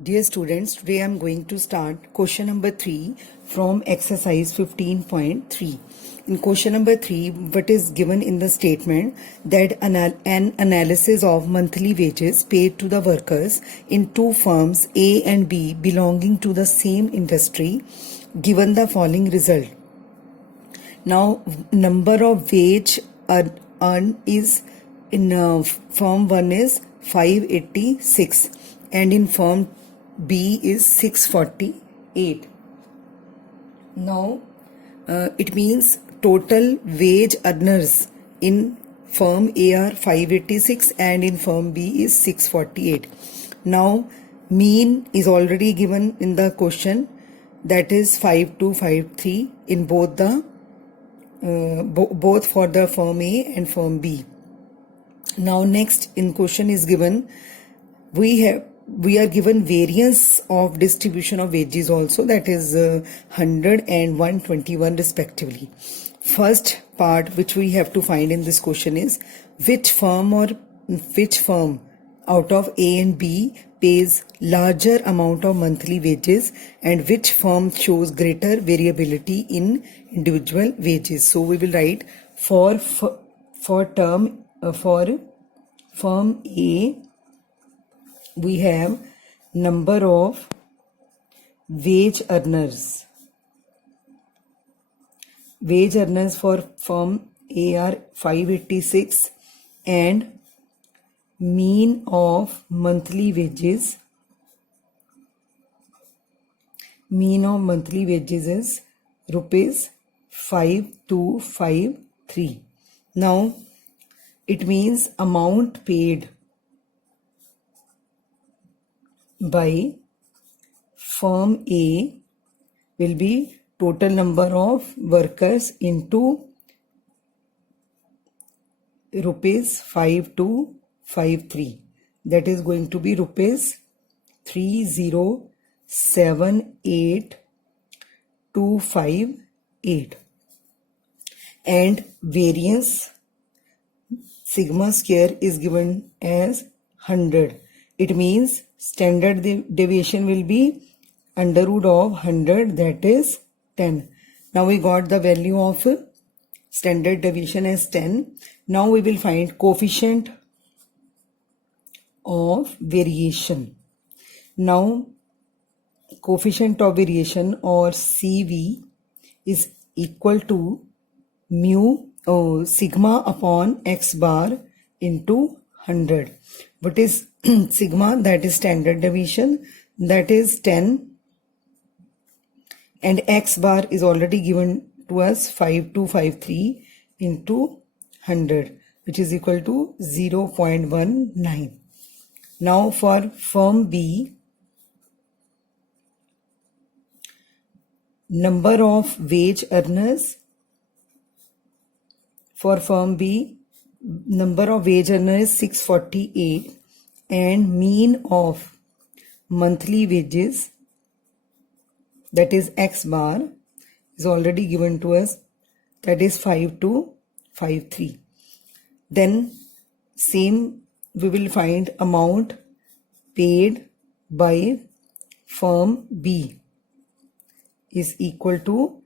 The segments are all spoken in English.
Dear students, today I am going to start question number 3 from exercise 15.3. In question number 3, what is given in the statement that an analysis of monthly wages paid to the workers in two firms A and B belonging to the same industry given the following result. Now, number of wage earned is in firm 1 is 586 and in firm B is 648. Now, it means total wage earners in firm A are 586 and in firm B is 648. Now, mean is already given in the question, that is 5253 in both the both for the firm A and firm B. Now, next in question is given, we are given variance of distribution of wages also, that is 100 and 121 respectively. First part which we have to find in this question is which firm out of A and B pays larger amount of monthly wages and which firm shows greater variability in individual wages. So we will write for firm A, we have number of wage earners. Wage earners for firm A are 586 and mean of monthly wages is rupees 5253. Now it means amount paid by firm A will be total number of workers into rupees 5253, that is going to be rupees 3078258, and variance sigma square is given as 100. It means standard deviation will be under root of 100, that is 10. Now we got the value of standard deviation as 10. Now we will find coefficient of variation. Now coefficient of variation or CV is equal to sigma upon x bar into 100. What is sigma? That is standard deviation, that is 10, and x bar is already given to us 5253 into 100, which is equal to 0.19. Now for firm B, number of wage earners for firm B, number of wage earners is 648 and mean of monthly wages, that is x bar, is already given to us, that is 5253. Then same we will find amount paid by firm B is equal to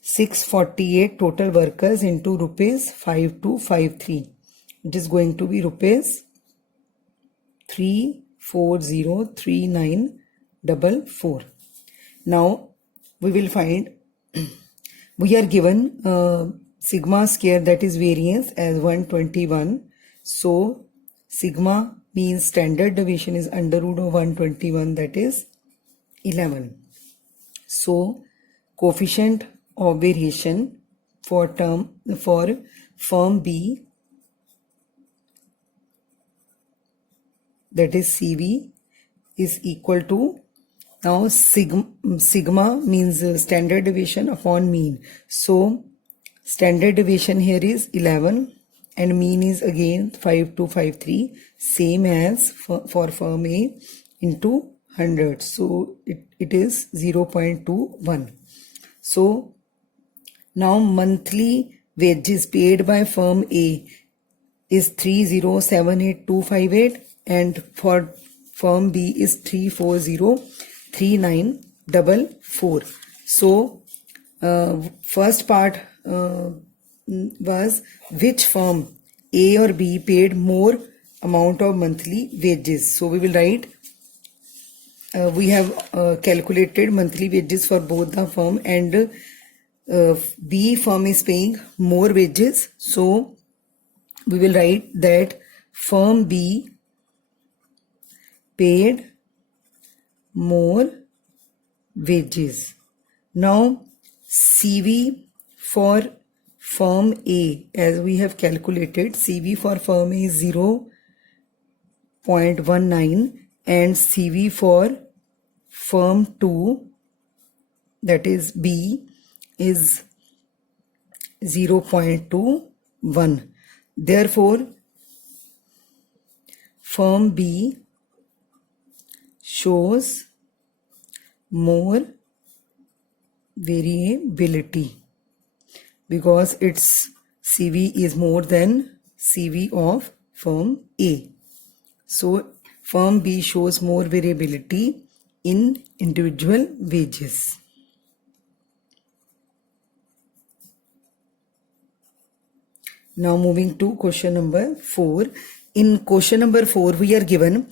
648 total workers into rupees 5253. It is going to be rupees 3403944. Now we will find we are given sigma square, that is variance, as 121. So sigma means standard deviation is under root of 121, that is 11. So coefficient of variation for firm B, that is CV, is equal to, now sigma means standard deviation upon mean. So standard deviation here is 11 and mean is again 5253, same as for firm A, into 100. So it is 0.21. So now monthly wages paid by firm A is 3078258 and for firm B is 3403944. So first part was which firm, A or B, paid more amount of monthly wages. So we will write we have calculated monthly wages for both the firm, and B firm is paying more wages. So we will write that firm B paid more wages. Now CV for firm A, as we have calculated, CV for firm A is 0.19 and CV for firm 2, that is B, is 0.21. Therefore firm B shows more variability because its CV is more than CV of firm A. So firm B shows more variability in individual wages. Now moving to question number 4. In question number 4, we are given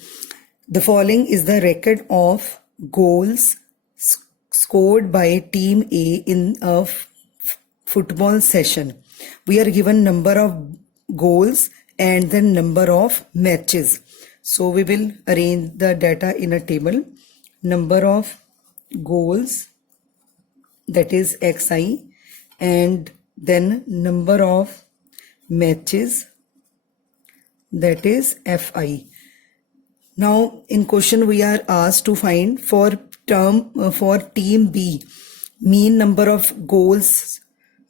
the following is the record of goals scored by team A in a football session. We are given number of goals and then number of matches. So we will arrange the data in a table. Number of goals, that is xi, and then number of matches, that is fi. Now in question we are asked to find for team B, mean number of goals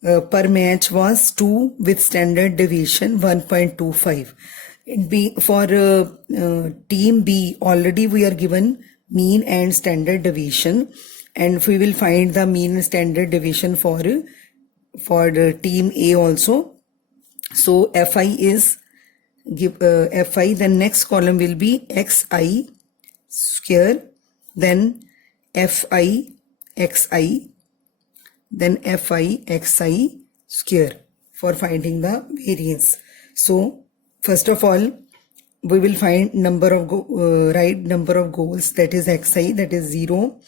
per match was 2 with standard deviation 1.25. For team B, already we are given mean and standard deviation, and we will find the mean and standard deviation for the team A also. So fi is fi, then next column will be xi square, then fi xi, then fi xi square for finding the variance. So first of all, we will find number of right number of goals, that is xi, that is 0,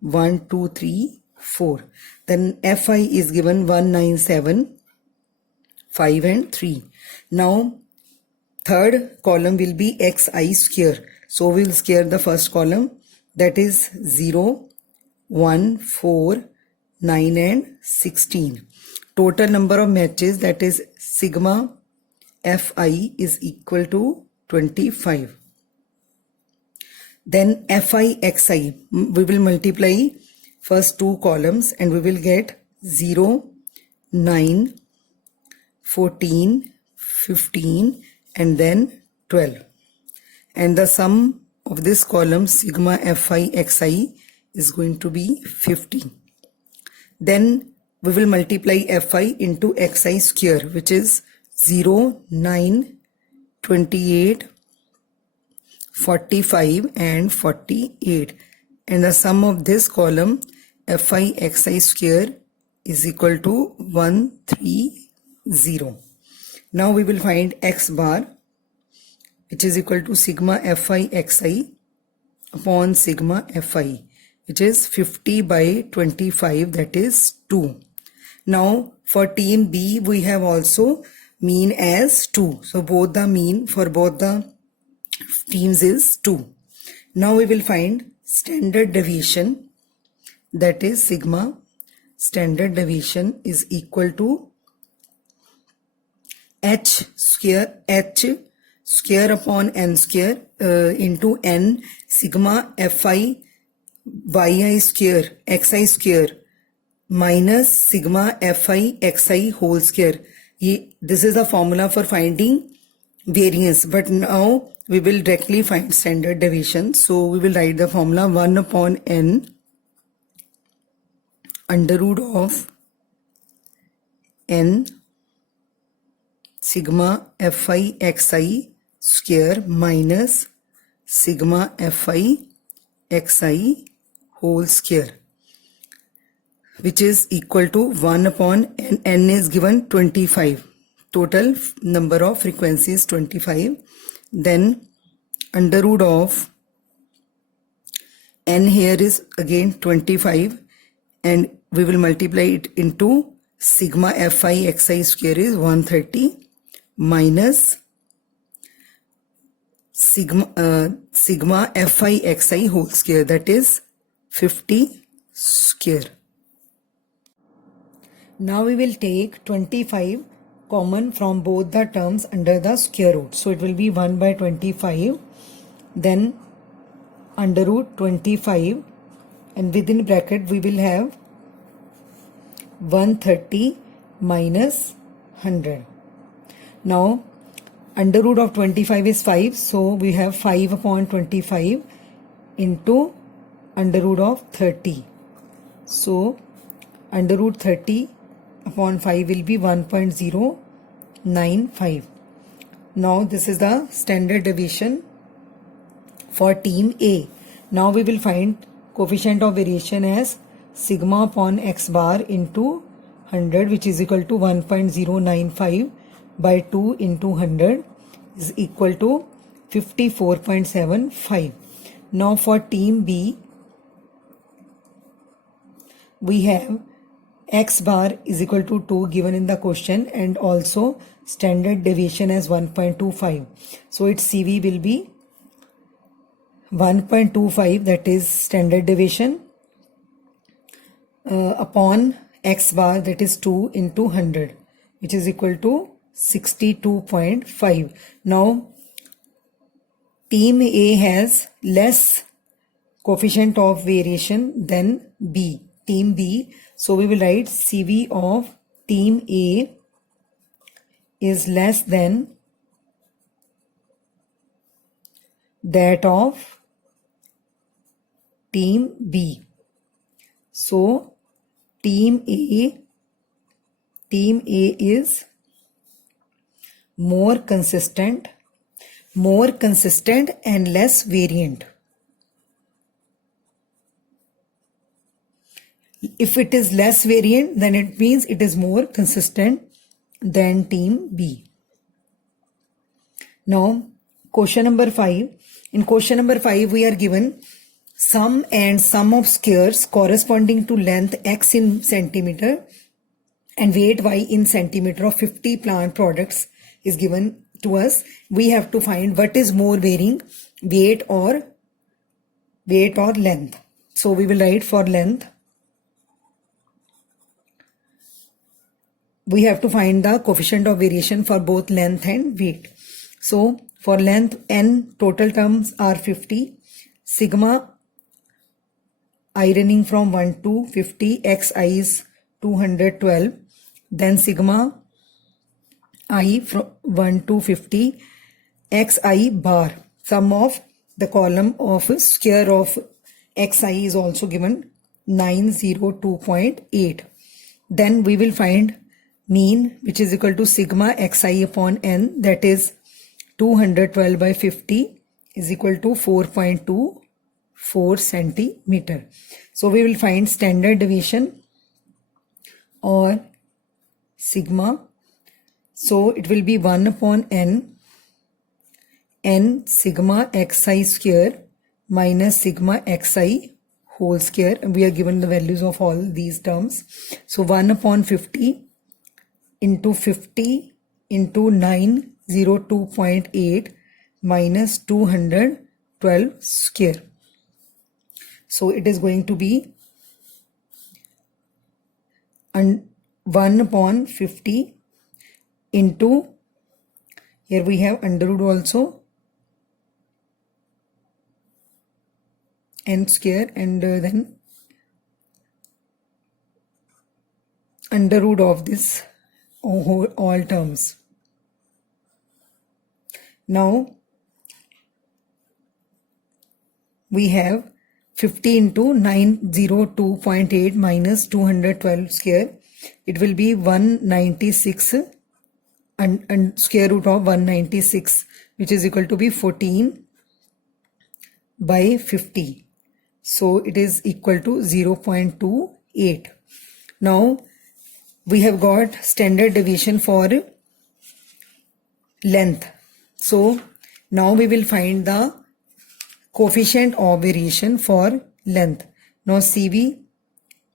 1, 2, 3, 4. Then fi is given 1, 9, 7, 5 and 3. Now third column will be xi square. So we will square the first column, that is 0, 1, 4, 9 and 16. Total number of matches, that is sigma fi, is equal to 25. Then fi xi, we will multiply first two columns and we will get 0, 9, 14, 15 and then 12. And the sum of this column sigma fi xi is going to be 15. Then we will multiply fi into xi square, which is 0, 9, 28, 45 and 48. And the sum of this column fi xi square is equal to 130. Now we will find x bar, which is equal to sigma fi xi upon sigma fi, which is 50 by 25, that is 2. Now for team B, we have also mean as 2. So both the mean for both the teams is 2. Now we will find standard deviation, that is sigma standard deviation is equal to h square upon n square into n sigma fi yi square xi square minus sigma fi xi whole square. This is the formula for finding variance, but now we will directly find standard deviation. So we will write the formula 1 upon n under root of n sigma fi xi square minus sigma fi xi whole square, which is equal to 1 upon n is given 25. Total number of frequencies 25. Then under root of n here is again 25, and we will multiply it into sigma fi xi square is 130 minus sigma fi xi whole square, that is 50 square. Now we will take 25 common from both the terms under the square root. So it will be 1 by 25, then under root 25, and within bracket we will have 130 minus 100. Now under root of 25 is 5, so we have 5 upon 25 into under root of 30. So under root 30 upon 5 will be 1.095. Now this is the standard deviation for team A. Now we will find coefficient of variation as sigma upon x bar into 100, which is equal to 1.095 by 2 into 100 is equal to 54.75. Now for team B, we have x bar is equal to 2 given in the question, and also standard deviation as 1.25. So its CV will be 1.25, that is standard deviation, upon x bar, that is 2 into 100, which is equal to 62.5. Now team A has less coefficient of variation than team B. So we will write CV of team A is less than that of team B. So team A is more consistent and less variant. If it is less variant, then it means it is more consistent than team B. Now question number 5. In question number 5 we are given sum and sum of squares corresponding to length x in centimeter and weight y in centimeter of 50 plant products is given to us. We have to find what is more varying, weight or length. So we will write for length, we have to find the coefficient of variation for both length and weight. So for length, n total terms are 50, sigma I running from 1 to 50, xi is 212, then sigma I from 1 to 50, xi bar, sum of the column of square of xi is also given 902.8. Then we will find mean, which is equal to sigma xi upon n, that is 212 by 50 is equal to 4.24 centimeter. So we will find standard deviation or sigma. So it will be 1 upon n sigma xi square minus sigma xi whole square. We are given the values of all these terms. So 1 upon 50 into 50 into 902.8 minus 212 square. So it is going to be 1 upon 50 into, here we have under root also, n square, and then under root of this all terms. Now we have 50 into 902.8 minus 212 square. It will be 196 and square root of 196, which is equal to be 14 by 50. So it is equal to 0.28. Now we have got standard deviation for length. So now we will find the coefficient of variation for length. Now CV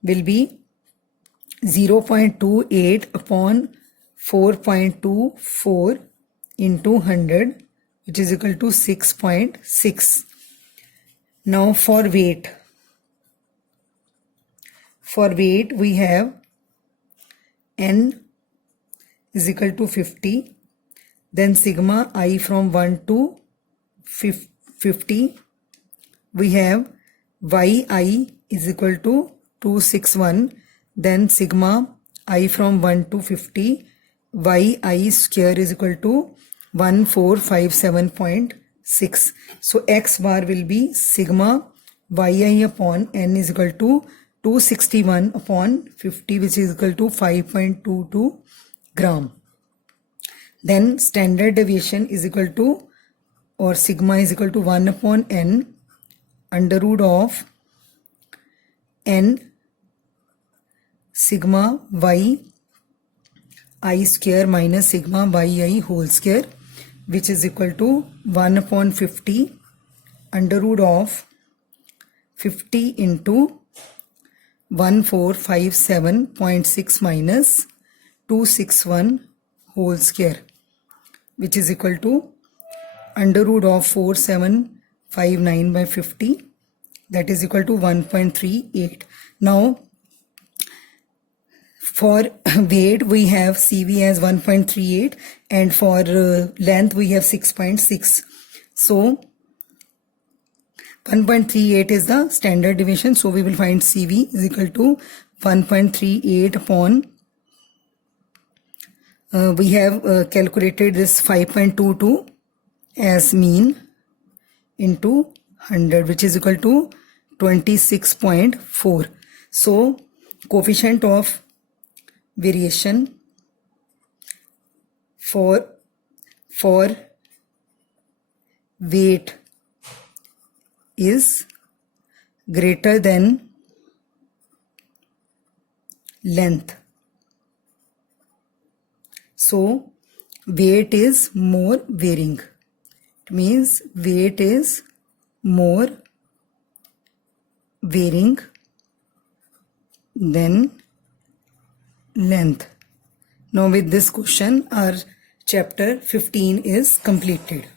will be 0.28 upon 4.24 into 100, which is equal to 6.6. Now for weight we have n is equal to 50, then sigma I from 1 to 50, we have yi is equal to 261, then sigma I from 1 to 50, yi square is equal to 1457.6. So x bar will be sigma yi upon n is equal to 261 upon 50, which is equal to 5.22 gram. Then standard deviation is equal to, or sigma is equal to 1 upon n under root of n sigma y I square minus sigma yi whole square, which is equal to 1 upon 50 under root of 50 into 1457.6 minus 261 whole square, which is equal to under root of 4759 by 50, that is equal to 1.38. Now for weight we have CV as 1.38 and for length we have 6.6. So 1.38 is the standard deviation. So we will find CV is equal to 1.38 upon we have calculated this 5.22 as mean into 100, which is equal to 26.4. So coefficient of variation for weight is greater than length. So weight is more varying. It means weight is more varying than length. Now with this question our chapter 15 is completed.